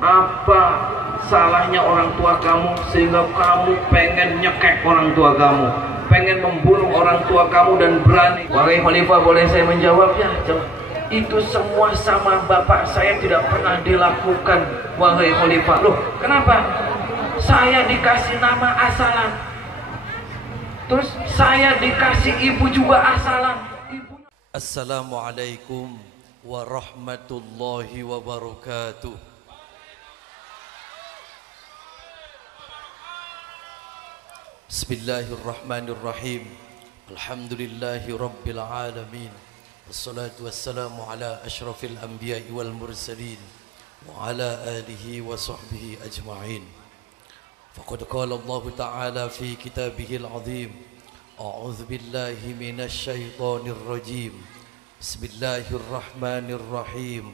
Apa salahnya orang tua kamu sehingga kamu pengen nyekek orang tua kamu, pengen membunuh orang tua kamu dan berani? Wahai khalifah, boleh saya menjawabnya? Itu semua sama bapak saya tidak pernah dilakukan, wahai khalifah. Loh, kenapa? Saya dikasih nama asalan, terus saya dikasih ibu juga asalan. Assalamualaikum warahmatullahi wabarakatuh. Bismillahirrahmanirrahim. Alhamdulillahi rabbil alamin. Wassalatu wassalamu ala ashrafil anbiya'i wal mursalin wa ala alihi wa sahbihi ajma'in. Faqad qala Allah ta'ala fi kitabihil azim. A'udzu billahi minasy syaithanir rajim. Bismillahirrahmanirrahim.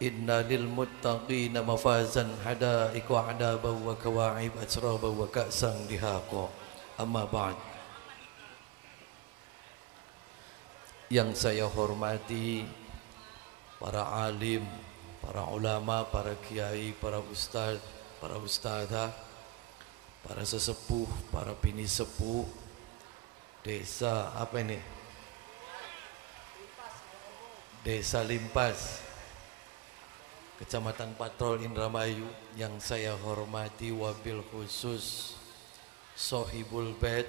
Inna lil muttaqina mafazan hadaiqa wa adaban wa kawa'ib atraba wa ka'san dihaqa. Amma ba'd. Yang saya hormati para alim, para ulama, para kiai, para ustaz, para ustazah, para sesepuh, para bini sepuh desa apa ini? Desa Limpas, Kecamatan Patrol, Indramayu, yang saya hormati wabil khusus Sohibul Bait,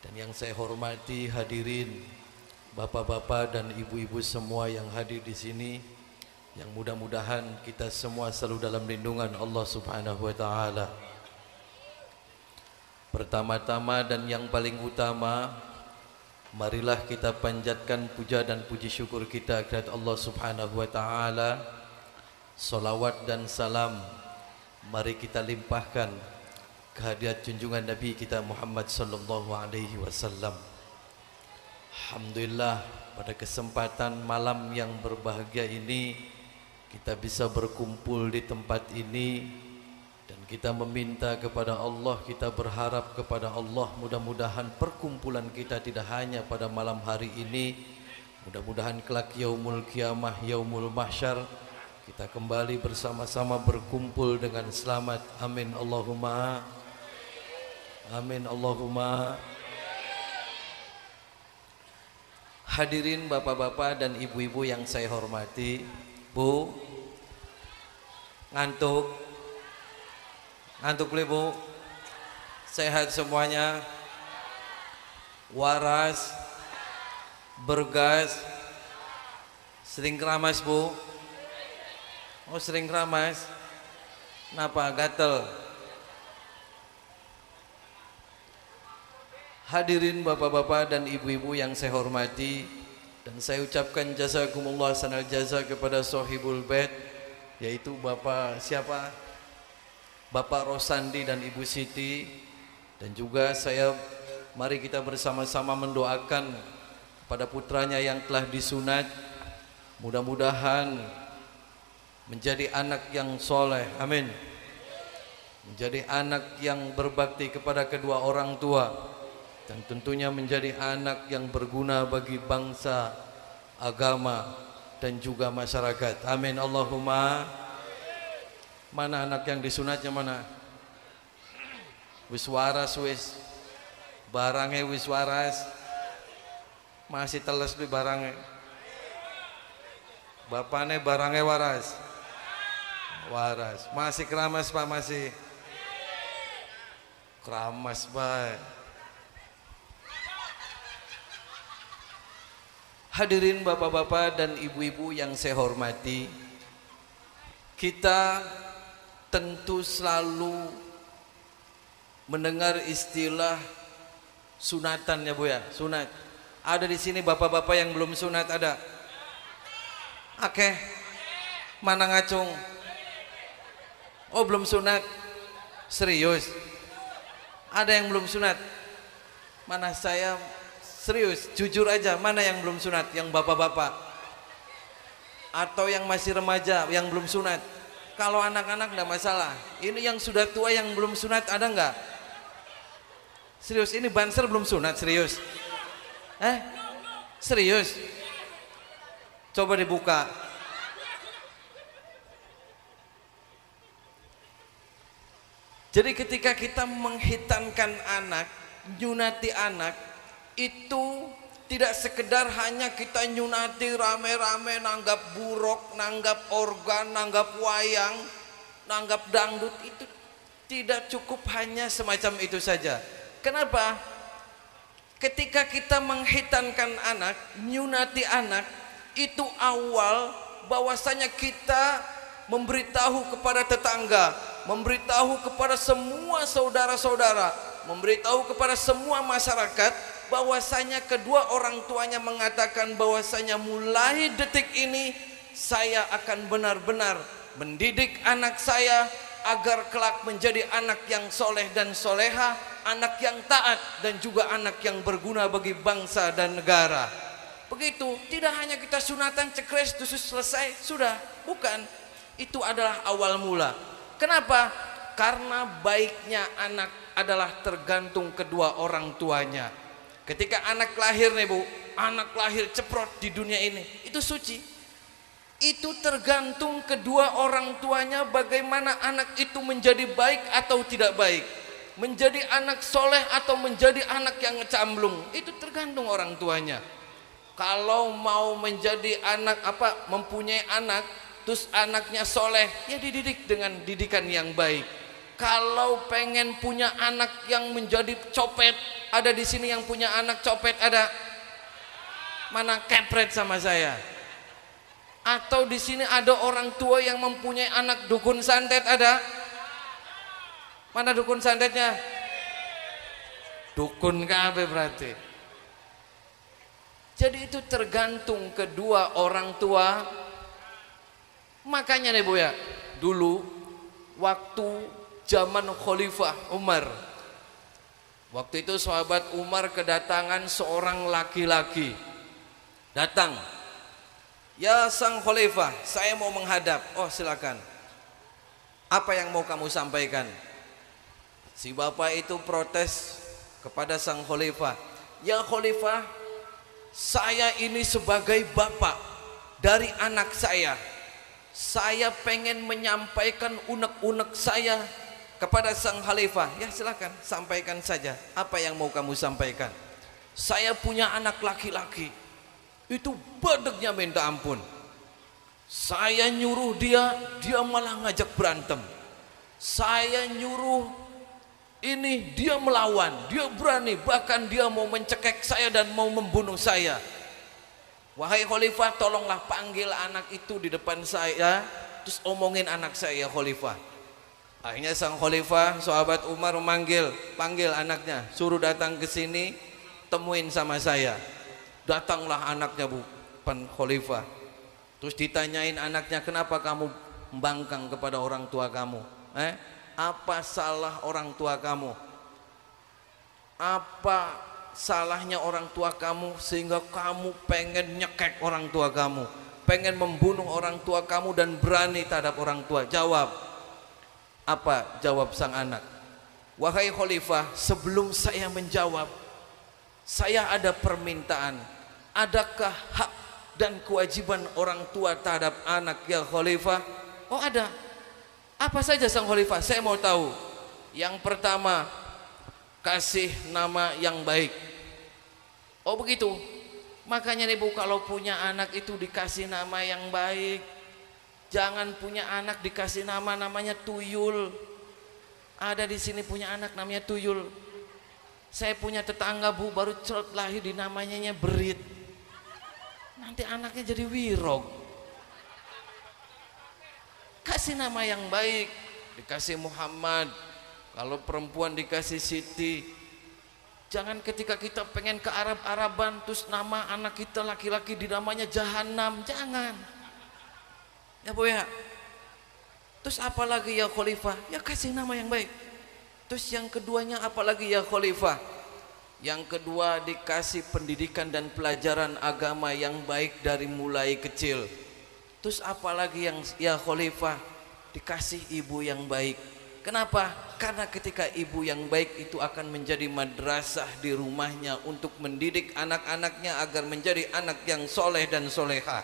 dan yang saya hormati hadirin bapak-bapak dan ibu-ibu semua yang hadir di sini, yang mudah-mudahan kita semua selalu dalam lindungan Allah Subhanahu wa taala. Pertama-tama dan yang paling utama, marilah kita panjatkan puja dan puji syukur kita kepada Allah Subhanahu wa taala. Salawat dan salam mari kita limpahkan kehadirat junjungan Nabi kita Muhammad sallallahu alaihi wasallam. Alhamdulillah, pada kesempatan malam yang berbahagia ini kita bisa berkumpul di tempat ini, dan kita meminta kepada Allah, kita berharap kepada Allah, mudah-mudahan perkumpulan kita tidak hanya pada malam hari ini, mudah-mudahan kelak yaumul qiyamah, yaumul mahsyar, kita kembali bersama-sama berkumpul dengan selamat. Amin Allahumma amin Allahumma. Hadirin bapak-bapak dan ibu-ibu yang saya hormati, Bu, ngantuk boleh Bu? Sehat semuanya? Waras? Bergas? Sering keramas Bu? Oh, sering keramas? Kenapa? Gatel? Hadirin bapak-bapak dan ibu-ibu yang saya hormati, dan saya ucapkan jazakumullah sanal jaza kepada Sohibul Bait, yaitu Bapak siapa? Bapak Rosandi dan Ibu Siti. Dan juga mari kita bersama-sama mendoakan pada putranya yang telah disunat, mudah-mudahan menjadi anak yang soleh, amin, menjadi anak yang berbakti kepada kedua orang tua, dan tentunya menjadi anak yang berguna bagi bangsa, agama, dan juga masyarakat. Amin Allahumma. Mana anak yang disunatnya mana? Wis waras wis. Barangnya wis waras. Masih teles bi barangnya. Bapaknya barangnya waras. Waras. Masih keramas Pak, masih. Keramas Pak. Hadirin bapak-bapak dan ibu-ibu yang saya hormati, kita tentu selalu mendengar istilah sunatan ya Bu ya, sunat. Ada di sini bapak-bapak yang belum sunat ada? Oke. Mana ngacung? Oh, belum sunat. Serius? Ada yang belum sunat? Mana saya serius, jujur aja, mana yang belum sunat? Yang bapak-bapak atau yang masih remaja yang belum sunat? Kalau anak-anak enggak masalah. Ini yang sudah tua yang belum sunat ada enggak? Serius, ini Banser belum sunat, serius? Serius? Coba dibuka. Jadi ketika kita menghitankan anak, nyunati anak, itu tidak sekedar hanya kita nyunati rame-rame, nanggap buruk, nanggap organ, nanggap wayang, nanggap dangdut, itu tidak cukup hanya semacam itu saja. Kenapa? Ketika kita menghitankan anak, nyunati anak, itu awal bahwasanya kita memberitahu kepada tetangga, memberitahu kepada semua saudara-saudara, memberitahu kepada semua masyarakat bahwasanya kedua orang tuanya mengatakan bahwasanya mulai detik ini saya akan benar-benar mendidik anak saya agar kelak menjadi anak yang soleh dan soleha, anak yang taat dan juga anak yang berguna bagi bangsa dan negara. Begitu, tidak hanya kita sunatan cekres terus selesai, sudah, bukan. Itu adalah awal mula. Kenapa? Karena baiknya anak adalah tergantung kedua orang tuanya. Ketika anak lahir nih Bu, anak lahir ceprot di dunia ini, itu suci. Itu tergantung kedua orang tuanya bagaimana anak itu menjadi baik atau tidak baik, menjadi anak soleh atau menjadi anak yang ngecamblung, itu tergantung orang tuanya. Kalau mau menjadi anak mempunyai anak, terus anaknya soleh, ya dididik dengan didikan yang baik. Kalau pengen punya anak yang menjadi copet, ada di sini yang punya anak copet, ada? Mana kepret sama saya? Atau di sini ada orang tua yang mempunyai anak dukun santet, ada? Mana dukun santetnya? Dukun kabeh berarti. Jadi itu tergantung kedua orang tua. Makanya nih Bu ya, dulu waktu zaman Khalifah Umar, waktu itu sahabat Umar kedatangan seorang laki-laki. Datang, ya sang Khalifah, saya mau menghadap. Oh silakan, apa yang mau kamu sampaikan? Si bapak itu protes kepada sang Khalifah, ya Khalifah, saya ini sebagai bapak dari anak saya pengen menyampaikan unek-unek saya kepada sang khalifah. Ya silakan, sampaikan saja. Apa yang mau kamu sampaikan? Saya punya anak laki-laki, itu badeknya minta ampun. Saya nyuruh dia malah ngajak berantem. Saya nyuruh ini, dia melawan, dia berani, bahkan dia mau mencekek saya dan mau membunuh saya. Wahai Khalifah, tolonglah panggil anak itu di depan saya, terus omongin anak saya ya Khalifah. Akhirnya sang Khalifah, sahabat Umar panggil anaknya, suruh datang ke sini, temuin sama saya. Datanglah anaknya bukan Khalifah. Terus ditanyain anaknya, kenapa kamu membangkang kepada orang tua kamu? Apa salah orang tua kamu? Apa salahnya orang tua kamu sehingga kamu pengen nyekek orang tua kamu, pengen membunuh orang tua kamu dan berani terhadap orang tua? Jawab. Apa jawab sang anak? Wahai Khalifah, sebelum saya menjawab, saya ada permintaan. Adakah hak dan kewajiban orang tua terhadap anak ya Khalifah? Oh ada. Apa saja sang Khalifah? Saya mau tahu. Yang pertama, kasih nama yang baik. Oh begitu. Makanya nih Bu, kalau punya anak itu dikasih nama yang baik. Jangan punya anak dikasih namanya tuyul. Ada di sini punya anak namanya tuyul. Saya punya tetangga Bu, baru cerot lahir di namanya Berit. Nanti anaknya jadi Wirog. Kasih nama yang baik, dikasih Muhammad. Kalau perempuan dikasih Siti. Jangan ketika kita pengen ke Arab-Araban terus nama anak kita laki-laki dinamanya Jahanam, jangan. Ya Bu ya. Terus apalagi ya Khalifah? Ya kasih nama yang baik. Terus yang keduanya apalagi ya Khalifah? Yang kedua, dikasih pendidikan dan pelajaran agama yang baik dari mulai kecil. Terus apalagi yang ya Khalifah? Dikasih ibu yang baik. Kenapa? Karena ketika ibu yang baik itu akan menjadi madrasah di rumahnya untuk mendidik anak-anaknya agar menjadi anak yang soleh dan soleha.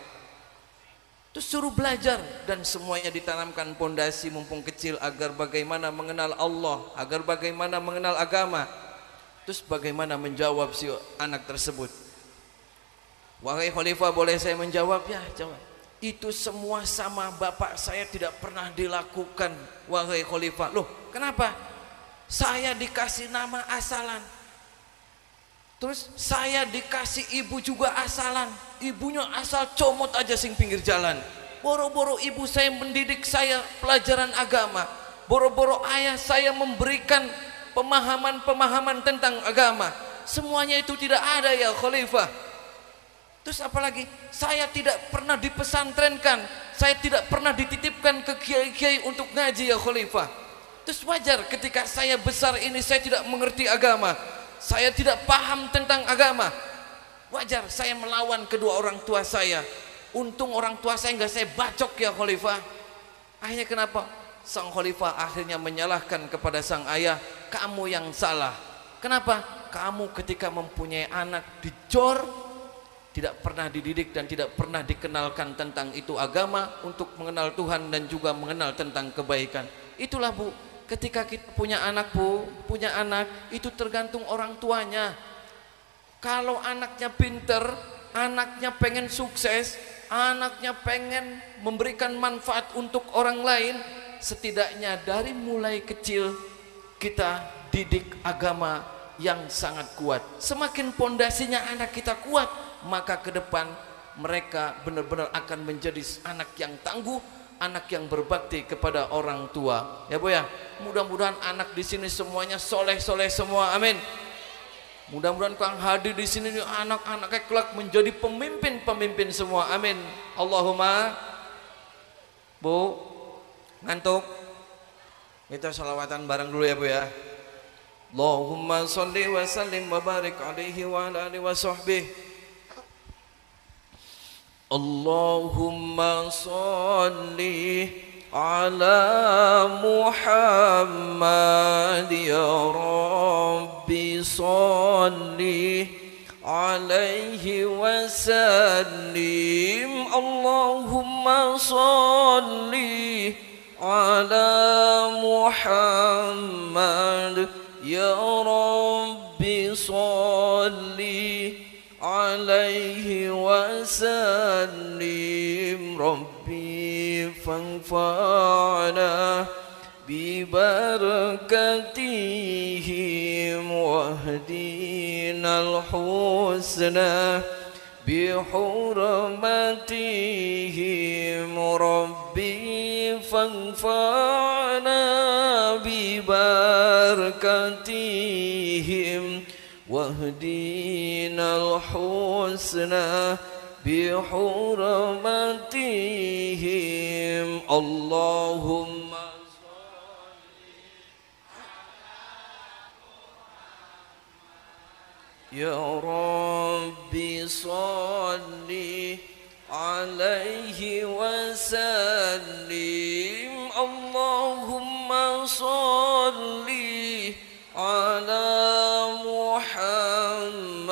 Terus suruh belajar dan semuanya ditanamkan pondasi mumpung kecil agar bagaimana mengenal Allah, agar bagaimana mengenal agama. Terus bagaimana menjawab si anak tersebut? Wahai khalifah, boleh saya menjawab? Ya, jawab. Itu semua sama bapak saya tidak pernah dilakukan, wahai khalifah. Loh, kenapa? Saya dikasih nama asalan. Terus saya dikasih ibu juga asalan. Ibunya asal comot aja sing pinggir jalan. Boro-boro ibu saya mendidik saya pelajaran agama. Boro-boro ayah saya memberikan pemahaman-pemahaman tentang agama. Semuanya itu tidak ada ya khalifah. Terus apalagi saya tidak pernah dipesantrenkan, saya tidak pernah dititipkan ke kiai-kiai untuk ngaji ya khalifah. Terus wajar ketika saya besar ini saya tidak mengerti agama, saya tidak paham tentang agama. Wajar saya melawan kedua orang tua saya. Untung orang tua saya enggak saya bacok ya khalifah. Akhirnya kenapa? Sang khalifah akhirnya menyalahkan kepada sang ayah, kamu yang salah. Kenapa? Kamu ketika mempunyai anak dicor, tidak pernah dididik dan tidak pernah dikenalkan tentang itu agama untuk mengenal Tuhan dan juga mengenal tentang kebaikan. Itulah Bu, ketika kita punya anak Bu, punya anak itu tergantung orang tuanya. Kalau anaknya pinter, anaknya pengen sukses, anaknya pengen memberikan manfaat untuk orang lain, setidaknya dari mulai kecil kita didik agama yang sangat kuat. Semakin pondasinya anak kita kuat, maka ke depan mereka benar-benar akan menjadi anak yang tangguh, anak yang berbakti kepada orang tua. Ya Bu ya, mudah-mudahan anak di sini semuanya soleh-soleh semua, amin. Mudah-mudahan Kang hadir di sini anak-anaknya kelak menjadi pemimpin-pemimpin semua, amin. Allahumma. Bu, ngantuk? Kita sholawatan bareng dulu ya Bu ya. Allahumma sholli wa sallim wa barik alaihi wa ala alihi wa sahbihi. Allahumma sholli ala Muhammad ya Rabbi sholli alaihi wa sallim. Allahumma sholli ala Muhammad ya Rabbi sholli alaihi wa sallim. Rabbi fanfa'na bi barakatihim wahdinal husna bi hurmatihim. Rabbi fanfa'na bi barakatihim wahdinal husna bi hurmatihim. Allahumma ya Rabbi sholli alaihi wa sallim. Allahumma sholli ala Muhammad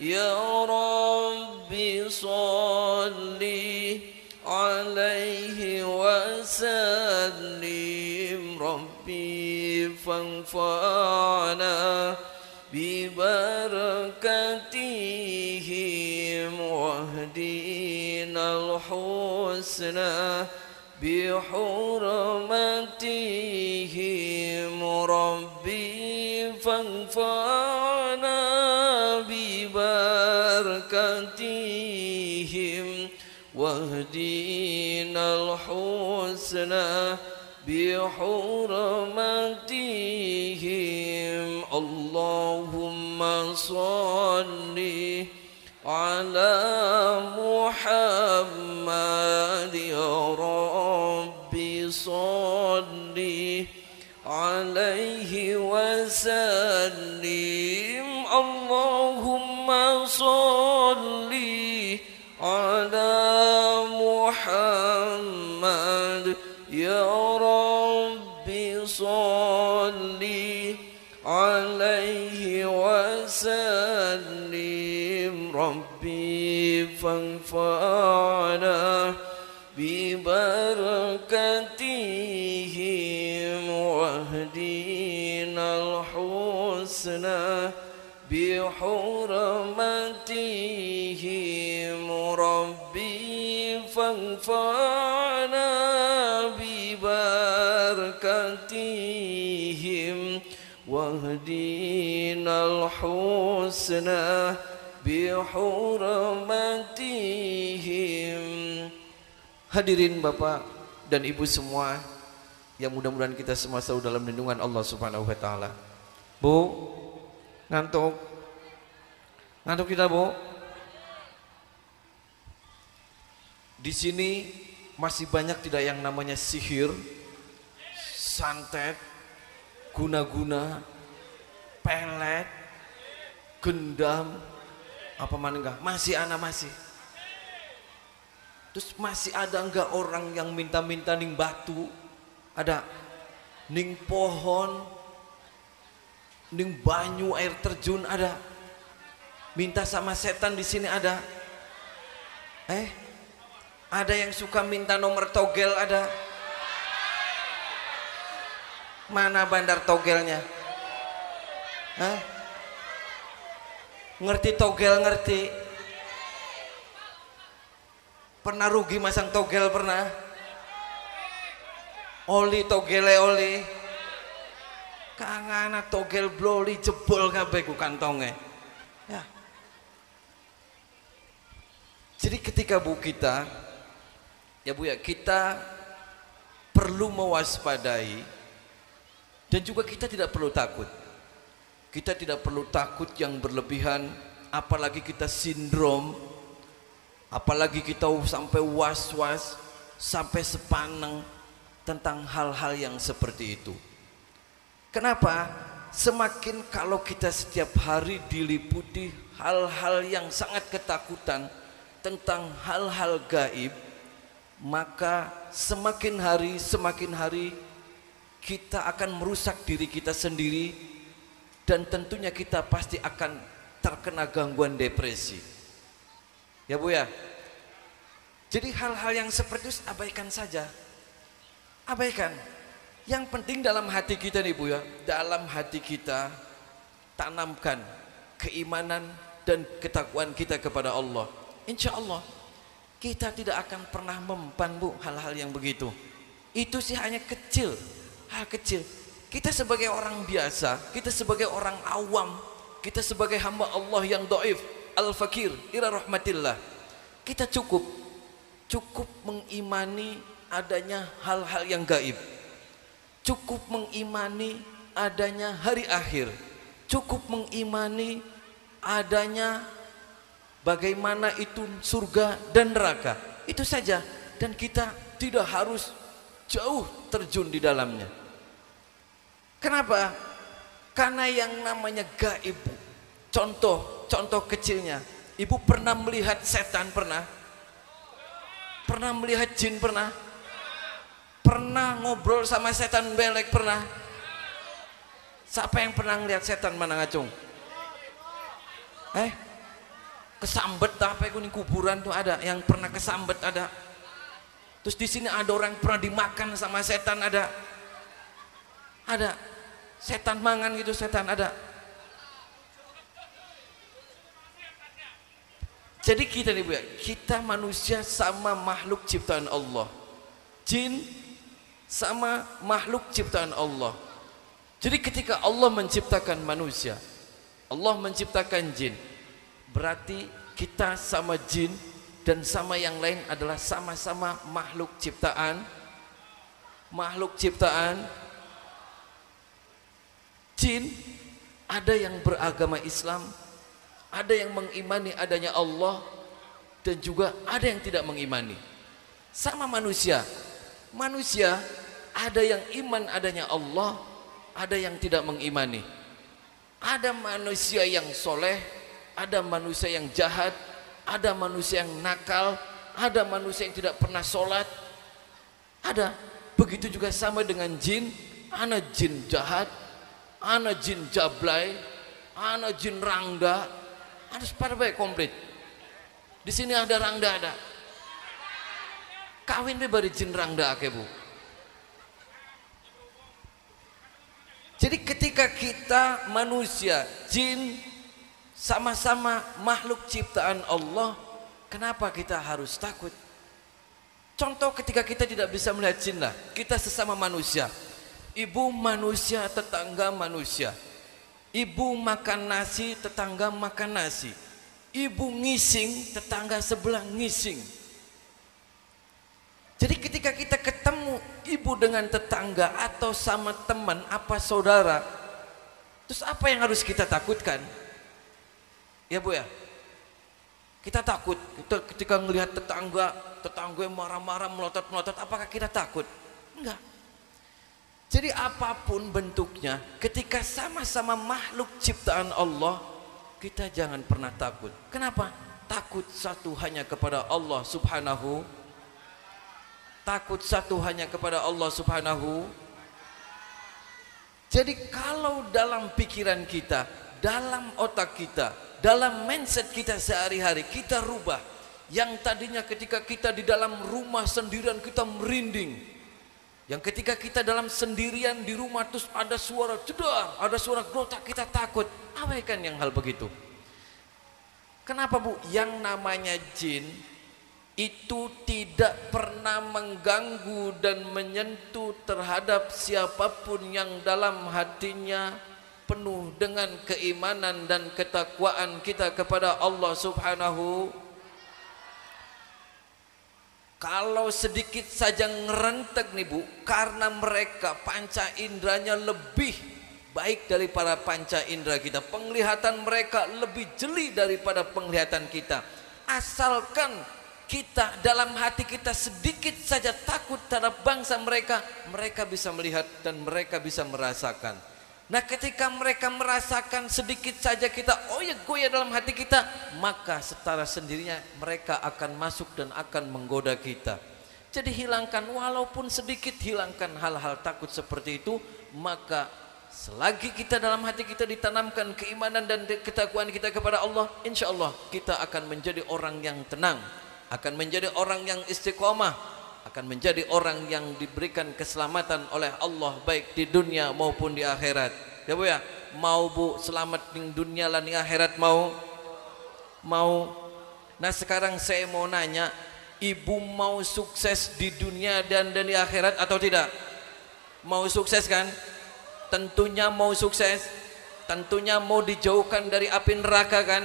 ya Rabbi sholli alaihi wa sallim. Rabbi fanfa'na bi barakatihim wahdinal husna bi hurmatihim. Rabbi fanfa'na bi barakatihim wahdinal husna bi hurmatihim. Allahumma sholli ala Muhammad ya Rabbi sholli alaihi wa sallim. Allahumma sholli ala Muhammad ya Rabbi sholli alaihi wa sallim. Rabbi fanfa'na wahdinal husna bihurmatihim. Hadirin Bapak dan Ibu semua, yang mudah-mudahan kita semua selalu dalam lindungan Allah Subhanahu wa taala. Bu, ngantuk? Ngantuk kita, Bu? Di sini masih banyak tidak yang namanya sihir, santet, guna-guna, pelet, gendam, apa mana enggak? Masih ana masih. Terus masih ada enggak orang yang minta-minta ning batu? Ada. Ning pohon, ning banyu air terjun ada. Minta sama setan di sini ada. Ada yang suka minta nomor togel ada. Mana bandar togelnya? Ngerti togel ngerti? Pernah rugi masang togel pernah? Oli togele oli. Kangana togel bloli jebol kabeh ku kantonge. Ya. Jadi ketika Bu kita, ya Bu ya, kita perlu mewaspadai dan juga kita tidak perlu takut. Kita tidak perlu takut yang berlebihan, apalagi kita sindrom, apalagi kita sampai was-was, sampai sepaneng tentang hal-hal yang seperti itu. Kenapa? Semakin kalau kita setiap hari diliputi hal-hal yang sangat ketakutan tentang hal-hal gaib, maka semakin hari kita akan merusak diri kita sendiri, dan tentunya kita pasti akan terkena gangguan depresi. Ya Bu ya. Jadi hal-hal yang seperti itu abaikan saja. Abaikan. Yang penting dalam hati kita nih Bu ya, dalam hati kita tanamkan keimanan dan ketakwaan kita kepada Allah. Insya Allah kita tidak akan pernah mempan Bu hal-hal yang begitu. Itu sih hanya kecil, hal kecil. Kita sebagai orang biasa, kita sebagai orang awam, kita sebagai hamba Allah yang dhaif, al-fakir ila rahmatillah, kita cukup mengimani adanya hal-hal yang gaib, cukup mengimani adanya hari akhir, cukup mengimani adanya bagaimana itu surga dan neraka. Itu saja, dan kita tidak harus jauh terjun di dalamnya. Kenapa? Karena yang namanya gaib, contoh kecilnya, Ibu pernah melihat setan? Pernah melihat jin? Pernah ngobrol sama setan belek? Pernah? Siapa yang pernah ngelihat setan? Mana ngacung? Kesambet apa itu nih, kuburan tuh ada yang pernah kesambet ada. Terus di sini ada orang pernah dimakan sama setan ada. Setan mangan gitu, setan ada. Jadi kita nih Bu ya, kita manusia sama makhluk ciptaan Allah. Jin sama makhluk ciptaan Allah. Jadi ketika Allah menciptakan manusia, Allah menciptakan jin, berarti kita sama jin dan sama yang lain adalah sama-sama makhluk ciptaan. Jin ada yang beragama Islam, ada yang mengimani adanya Allah, dan juga ada yang tidak mengimani. Sama manusia ada yang iman adanya Allah, ada yang tidak mengimani. Ada manusia yang soleh, ada manusia yang jahat, ada manusia yang nakal, ada manusia yang tidak pernah sholat. Ada. Begitu juga sama dengan jin. Ana jin jahat, ana jin jablay, ana jin rangda. Harus pada baik komplit. Di sini ada rangda ada. Kawin be bari jin rangda ake Bu. Jadi ketika kita manusia, jin, sama-sama makhluk ciptaan Allah, kenapa kita harus takut? Contoh ketika kita tidak bisa melihat jin lah, kita sesama manusia, ibu manusia, tetangga manusia, Ibu makan nasi, tetangga makan nasi. Ibu ngising, tetangga sebelah ngising. Jadi ketika kita ketemu ibu dengan tetangga atau sama teman apa saudara, terus apa yang harus kita takutkan? Ya Bu ya, kita takut. Kita ketika melihat tetangga yang marah-marah, melotot-melotot, apakah kita takut? Enggak. Jadi apapun bentuknya, ketika sama-sama makhluk ciptaan Allah, kita jangan pernah takut. Kenapa? Takut satu hanya kepada Allah Subhanahu. Takut satu hanya kepada Allah Subhanahu. Jadi kalau dalam pikiran kita, dalam otak kita, dalam mindset kita sehari-hari, kita rubah. Yang tadinya ketika kita di dalam rumah sendirian kita merinding, yang ketika kita dalam sendirian di rumah terus ada suara jedar, ada suara gerotak, kita takut. Abaikan yang hal begitu. Kenapa Bu? Yang namanya jin itu tidak pernah mengganggu dan menyentuh terhadap siapapun yang dalam hatinya penuh dengan keimanan dan ketakwaan kita kepada Allah Subhanahu. Kalau sedikit saja ngerentek nih Bu, karena mereka panca inderanya lebih baik daripada panca indera kita, penglihatan mereka lebih jeli daripada penglihatan kita. Asalkan kita dalam hati kita sedikit saja takut terhadap bangsa mereka, mereka bisa melihat dan mereka bisa merasakan. Nah ketika mereka merasakan sedikit saja kita goyah dalam hati kita, maka secara sendirinya mereka akan masuk dan akan menggoda kita. Jadi hilangkan walaupun sedikit, hilangkan hal-hal takut seperti itu. Maka selagi kita dalam hati kita ditanamkan keimanan dan ketakwaan kita kepada Allah, insya Allah kita akan menjadi orang yang tenang, akan menjadi orang yang istiqomah, akan menjadi orang yang diberikan keselamatan oleh Allah baik di dunia maupun di akhirat. Ya Bu ya, mau Bu selamat di dunia dan di akhirat, mau? Nah sekarang saya mau nanya, ibu mau sukses di dunia dan di akhirat atau tidak? Mau sukses kan? Tentunya mau sukses, tentunya mau dijauhkan dari api neraka kan?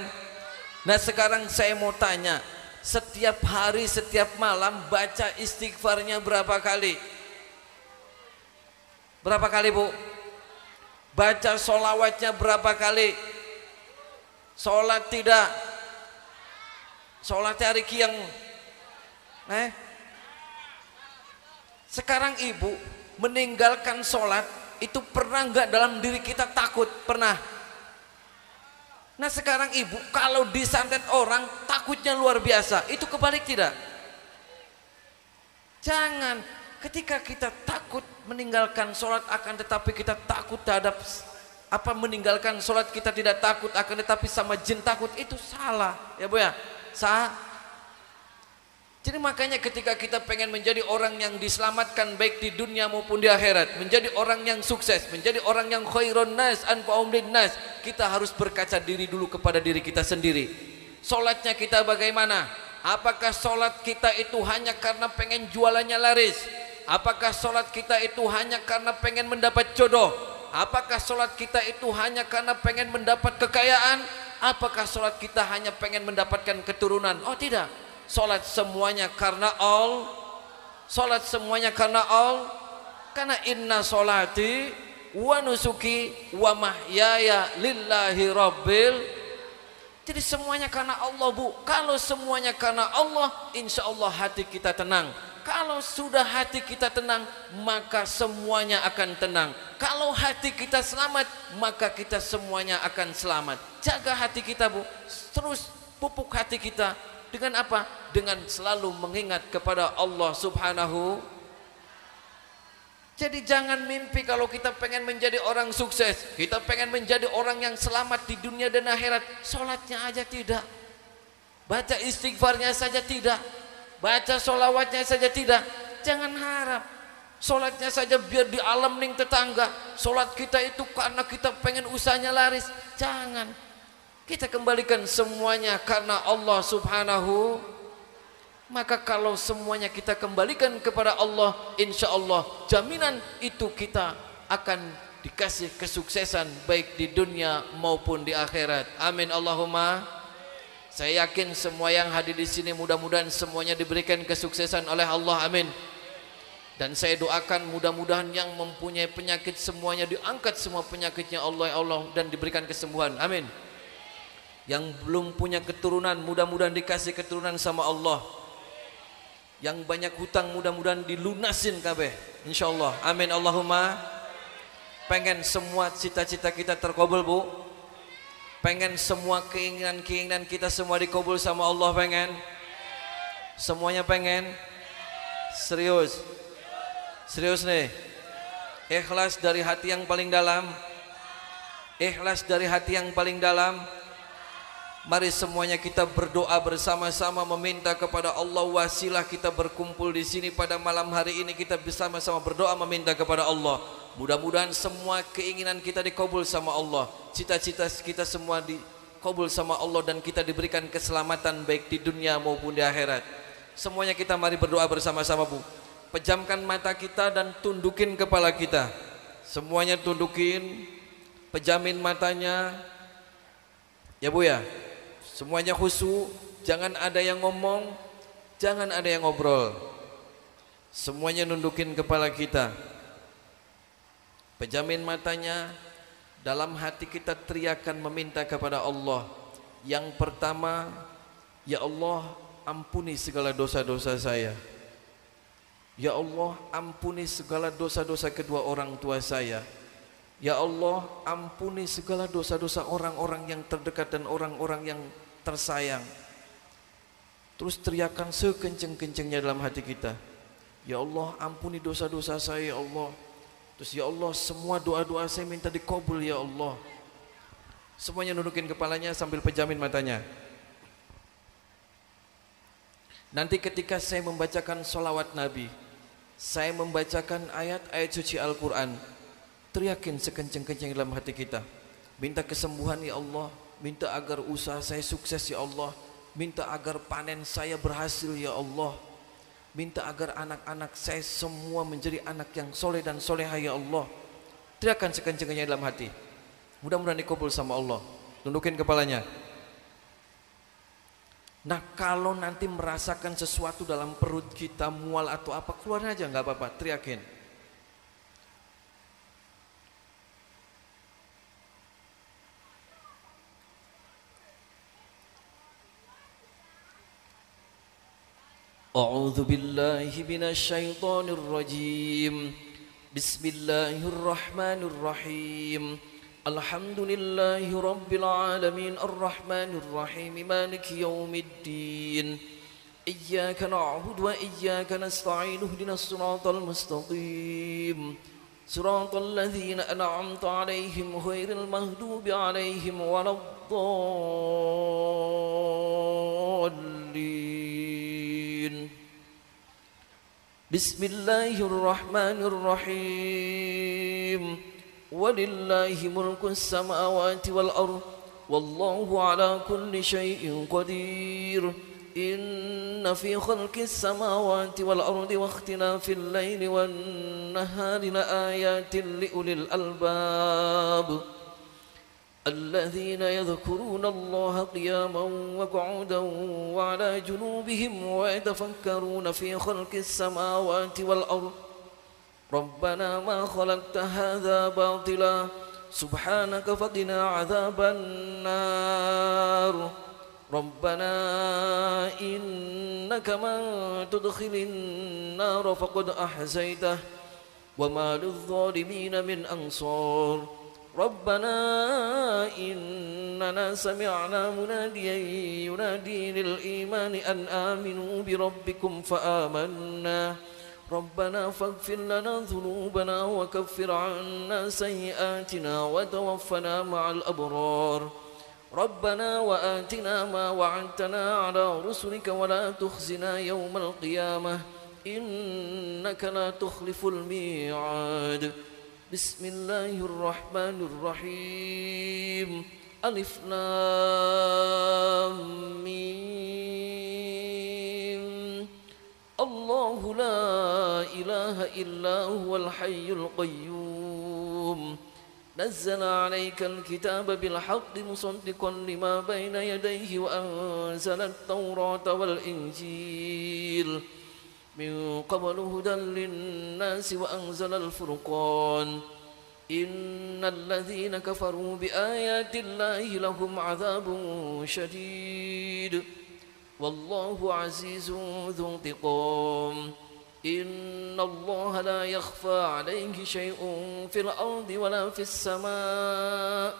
Nah sekarang saya mau tanya, setiap hari, setiap malam baca istighfarnya berapa kali? Berapa kali Bu? Baca sholawatnya berapa kali? Sholat tidak? Sholat hari kiang? Sekarang ibu meninggalkan sholat, itu pernah nggak dalam diri kita takut? Pernah. Nah sekarang ibu kalau disantet orang takutnya luar biasa, itu kebalik tidak? Jangan. Ketika kita takut meninggalkan sholat, akan tetapi kita takut terhadap meninggalkan sholat kita tidak takut, akan tetapi sama jin takut, itu salah ya Bu ya, salah. Jadi makanya ketika kita pengen menjadi orang yang diselamatkan baik di dunia maupun di akhirat, menjadi orang yang sukses, menjadi orang yang khairun nas anfa'um linnas, kita harus berkaca diri dulu kepada diri kita sendiri. Sholatnya kita bagaimana? Apakah sholat kita itu hanya karena pengen jualannya laris? Apakah sholat kita itu hanya karena pengen mendapat jodoh? Apakah sholat kita itu hanya karena pengen mendapat kekayaan? Apakah sholat kita hanya pengen mendapatkan keturunan? Oh tidak. Sholat semuanya karena Allah. Sholat semuanya karena Allah. Karena inna sholati wa nusuki wa mahyaya lillahi rabbil. Jadi semuanya karena Allah Bu. Kalau semuanya karena Allah, insya Allah hati kita tenang. Kalau sudah hati kita tenang, maka semuanya akan tenang. Kalau hati kita selamat, maka kita semuanya akan selamat. Jaga hati kita Bu. Terus pupuk hati kita dengan apa? Dengan selalu mengingat kepada Allah Subhanahu. Jadi jangan mimpi kalau kita pengen menjadi orang sukses, kita pengen menjadi orang yang selamat di dunia dan akhirat, sholatnya aja tidak, baca istighfarnya saja tidak, baca sholawatnya saja tidak. Jangan harap sholatnya saja biar di alam ning tetangga. Sholat kita itu karena kita pengen usahanya laris. Jangan. Kita kembalikan semuanya karena Allah Subhanahu. Maka kalau semuanya kita kembalikan kepada Allah, insya Allah jaminan itu kita akan dikasih kesuksesan baik di dunia maupun di akhirat. Amin Allahumma. Saya yakin semua yang hadir di sini mudah-mudahan semuanya diberikan kesuksesan oleh Allah. Amin. Dan saya doakan mudah-mudahan yang mempunyai penyakit semuanya diangkat semua penyakitnya Allah ya Allah dan diberikan kesembuhan. Amin. Yang belum punya keturunan mudah-mudahan dikasih keturunan sama Allah. Yang banyak hutang mudah-mudahan dilunasin kabeh insyaallah. Amin Allahumma. Pengen semua cita-cita kita terkabul, Bu? Pengen semua keinginan-keinginan kita semua dikabul sama Allah, pengen? Semuanya pengen? Serius? Serius nih? Ikhlas dari hati yang paling dalam? Ikhlas dari hati yang paling dalam? Mari semuanya kita berdoa bersama-sama meminta kepada Allah wasilah kita berkumpul di sini pada malam hari ini, kita bersama-sama berdoa meminta kepada Allah. Mudah-mudahan semua keinginan kita dikabul sama Allah, cita-cita kita semua dikabul sama Allah dan kita diberikan keselamatan baik di dunia maupun di akhirat. Semuanya kita mari berdoa bersama-sama, Bu. Pejamkan mata kita dan tundukin kepala kita. Semuanya tundukin, pejamin matanya. Ya Bu ya. Semuanya khusyuk, jangan ada yang ngomong, jangan ada yang ngobrol. Semuanya nundukin kepala kita. Pejamin matanya, dalam hati kita teriakan meminta kepada Allah. Yang pertama, ya Allah, ampuni segala dosa-dosa saya. Ya Allah, ampuni segala dosa-dosa kedua orang tua saya. Ya Allah, ampuni segala dosa-dosa orang-orang yang terdekat dan orang-orang yang tersayang. Terus teriakan sekenceng-kencengnya dalam hati kita. Ya Allah, ampuni dosa-dosa saya ya Allah. Terus ya Allah, semua doa-doa saya minta dikabul ya Allah. Semuanya nudukin kepalanya sambil pejamin matanya. Nanti ketika saya membacakan sholawat Nabi, saya membacakan ayat-ayat suci Al-Quran, teriakin sekenceng-kenceng dalam hati kita. Minta kesembuhan ya Allah, minta agar usaha saya sukses ya Allah, minta agar panen saya berhasil ya Allah, minta agar anak-anak saya semua menjadi anak yang soleh dan soleha ya Allah. Teriakan sekenceng-kencengnya dalam hati. Mudah-mudahan dikabul sama Allah. Tundukin kepalanya. Nah, kalau nanti merasakan sesuatu dalam perut kita, mual atau apa, keluar aja, nggak apa-apa, teriakin. A'udzu billahi minasyaitonir rajim. Bismillahirrahmanirrahim. Alhamdulillahi rabbil alamin arrahmanir rahim maliki yaumiddin. Iyyaka na'budu wa iyyaka nasta'in ihdinas siratal mustaqim. Siratal ladzina an'amta 'alaihim ghairil maghdubi 'alaihim waladdallin. Bismillahirrahmanirrahim. Walillahi mulkus samawati wal ardh wallahu ala kulli syai'in qadir. Inna fi khalqis samawati wal ardi wa ikhtilafil laili wan nahari laayatin liulil albab. الذين يذكرون الله قياما وقعودا وعلى جنوبهم ويتفكرون في خلق السماوات والأرض ربنا ما خلقت هذا باطلا سبحانك فقنا عذاب النار ربنا إنك من تدخل النار فقد أحزيته وما للظالمين من أنصار ربنا إننا سمعنا مناديا ينادي للإيمان أن آمنوا بربكم فآمنا ربنا فاغفر لنا ذنوبنا وكفر عنا سيئاتنا وتوفنا مع الأبرار ربنا وآتنا ما وعدتنا على رسلك ولا تخزنا يوم القيامة إنك لا تخلف الميعاد. Bismillahirrahmanirrahim. Alif Lam Mim. Allahu la ilaha illa huwal hayyul qayyum. نزل عليك الكتاب بالحق مصدقا لما بين يديه وأنزل التوراة والإنجيل من قبل هدى للناس وأنزل الفرقان إن الذين كفروا بآيات الله لهم عذاب شديد والله عزيز ذو انتقام إن الله لا يخفى عليه شيء في الأرض ولا في السماء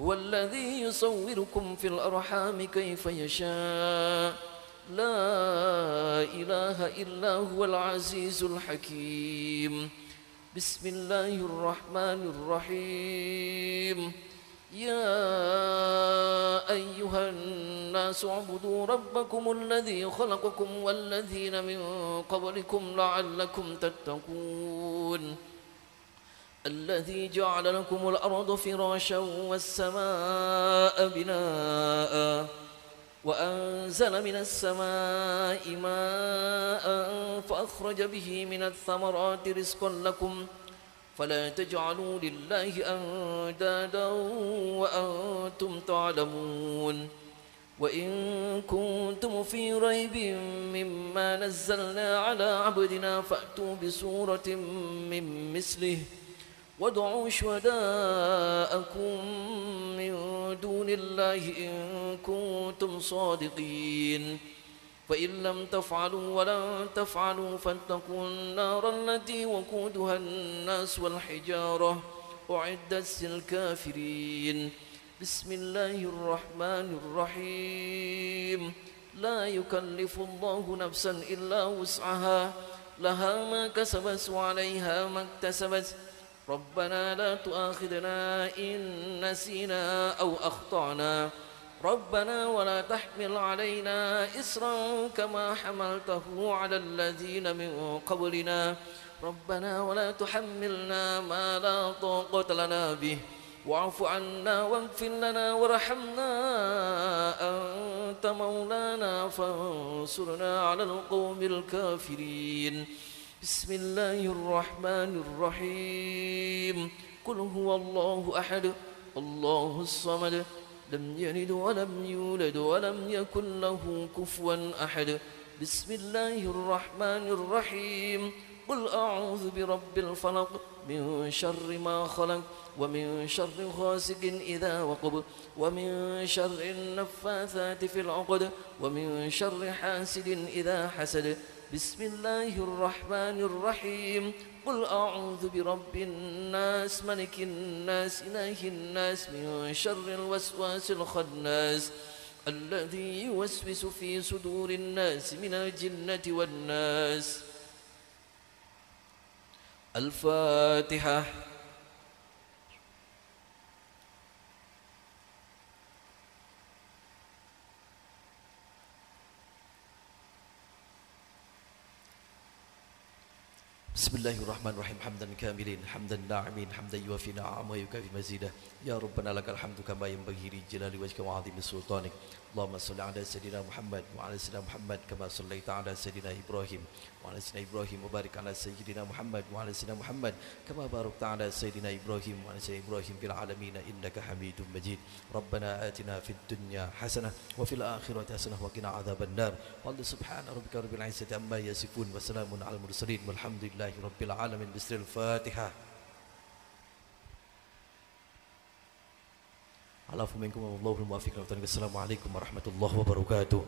هو الذي يصوركم في الأرحام كيف يشاء لا إله إلا هو العزيز الحكيم بسم الله الرحمن الرحيم يا أيها الناس اعبدوا ربكم الذي خلقكم والذين من قبلكم لعلكم تتقون الذي جعل لكم الأرض فراشا والسماء بناء وأنزل من السماء ماء فأخرج به من الثمرات رزقا لكم فلا تجعلوا لله أندادا وأنتم تعلمون وإن كنتم في ريب مما نزلنا على عبدنا فأتوا بسورة من مثله وادعوا شهداءكم من دون الله إن كنتم صادقين فإن لم تفعلوا ولن تفعلوا فاتقوا النار التي وقودها الناس والحجارة أعدت للكافرين بسم الله الرحمن الرحيم لا يكلف الله نفسا إلا وسعها لها ما كسبت وعليها ما اكتسبت ربنا لا تؤاخذنا إن نسينا أو أخطأنا ربنا ولا تحمل علينا إصرا كما حملته على الذين من قبلنا ربنا ولا تحملنا ما لا طاقة لنا به واعف عنا واغفر لنا وارحمنا أنت مولانا فانصرنا على القوم الكافرين بسم الله الرحمن الرحيم قل هو الله أحد الله الصمد لم يلد ولم يولد ولم يكن له كفوا أحد بسم الله الرحمن الرحيم قل أعوذ برب الفلق من شر ما خلق ومن شر غاسق إذا وقب ومن شر النفاثات في العقد ومن شر حاسد إذا حسد بسم الله الرحمن الرحيم قل أعوذ برب الناس ملك الناس إله الناس من شر الوسواس الخناس الذي يوسوس في صدور الناس من الجنة والناس الفاتحة بسم الله الرحمن الرحيم حمدا كاملين حمدا ناعمين حمدا يوافي نعمه ويكافي مزيده يا ربنا لك الحمد كما ينبغي لجلال وجهك وعظيم سلطانك اللهم صل على سيدنا محمد وعلى سيدنا محمد كما صليت على سيدنا إبراهيم وعلى سيدنا إبراهيم وبارك على سيدنا محمد وعلى سيدنا محمد كما باركت على سيدنا إبراهيم وعلى سيدنا إبراهيم في العالمين إنك حميد مجيد ربنا آتنا في الدنيا حسنة وفي الآخرة حسنة وقنا عذاب النار والله سبحان ربك رب العزة عما يصفون وسلام على المرسلين والحمد لله رب العالمين بسر الفاتحة على فمنكم الله الموافق. Assalamualaikum warahmatullahi wabarakatuh.